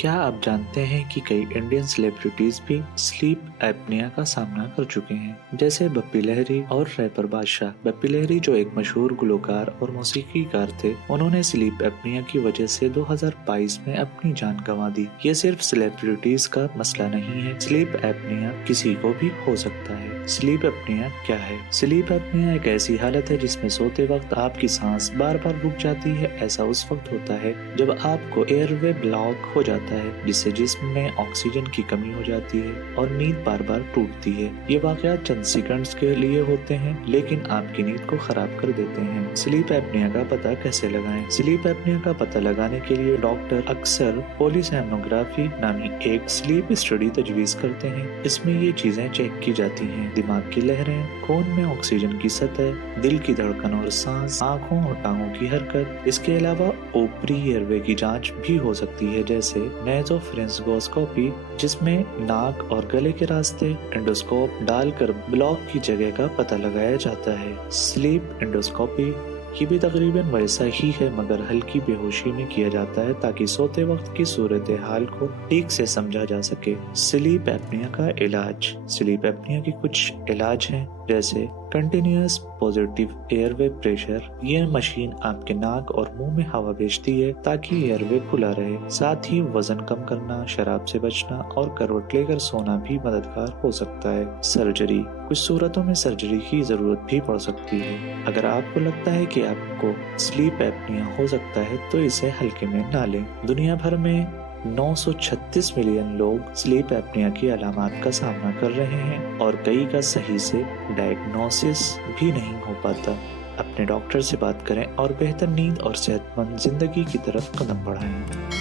क्या आप जानते हैं कि कई इंडियन सेलिब्रिटीज भी स्लीप एपनिया का सामना कर चुके हैं, जैसे बप्पी लहरी और रैपर बादशाह। बप्पी लहरी जो एक मशहूर गुलकार और मौसीकीकार थे, उन्होंने स्लीप एपनिया की वजह से 2022 में अपनी जान गंवा दी। ये सिर्फ सेलिब्रिटीज का मसला नहीं है, स्लीप एपनिया किसी को भी हो सकता है। स्लीप एपनिया क्या है? स्लीप एपनिया एक ऐसी हालत है जिसमें सोते वक्त आपकी सांस बार बार रुक जाती है। ऐसा उस वक्त होता है जब आपको एयरवे ब्लॉक हो जाता है, जिससे जिस्म में ऑक्सीजन की कमी हो जाती है और नींद बार बार टूटती है। ये वाकयात चंद सेकंड्स के लिए होते हैं, लेकिन आपकी नींद को खराब कर देते हैं। स्लीप एपनिया का पता कैसे लगाएं? स्लीप एपनिया का पता लगाने के लिए डॉक्टर अक्सर पॉलीसोनोग्राफी नामी एक स्लीप स्टडी तजवीज करते हैं। इसमें ये चीजें चेक की जाती हैं: दिमाग की लहरें, खून में ऑक्सीजन की सतह, दिल की धड़कन और सांस, आंखों और टांगों की हरकत। इसके अलावा ओपरी एयरवे की जांच भी हो सकती है, जैसे नेसोफेरिंजियोस्कोपी, जिसमें नाक और गले के रास्ते एंडोस्कोप डालकर ब्लॉक की जगह का पता लगाया जाता है। स्लीप एंडोस्कोपी ये भी तकरीबन वैसा ही है, मगर हल्की बेहोशी में किया जाता है ताकि सोते वक्त की सूरत हाल को ठीक से समझा जा सके। स्लीप एपनिया का इलाज। स्लीप एपनिया के कुछ इलाज हैं, जैसे कंटिन्यूअस पॉजिटिव एयरवे प्रेशर। यह मशीन आपके नाक और मुंह में हवा भेजती है ताकि एयरवे खुला रहे। साथ ही वजन कम करना, शराब से बचना और करवट लेकर सोना भी मददगार हो सकता है। सर्जरी। कुछ सूरतों में सर्जरी की जरूरत भी पड़ सकती है। अगर आपको लगता है कि आपको स्लीप एपनिया हो सकता है तो इसे हल्के में ना लें। दुनिया भर में 936 मिलियन लोग स्लीप एपनिया की अलामात का सामना कर रहे हैं और कई का सही से डायग्नोसिस भी नहीं हो पाता। अपने डॉक्टर से बात करें और बेहतर नींद और सेहतमंद जिंदगी की तरफ कदम बढ़ाएं।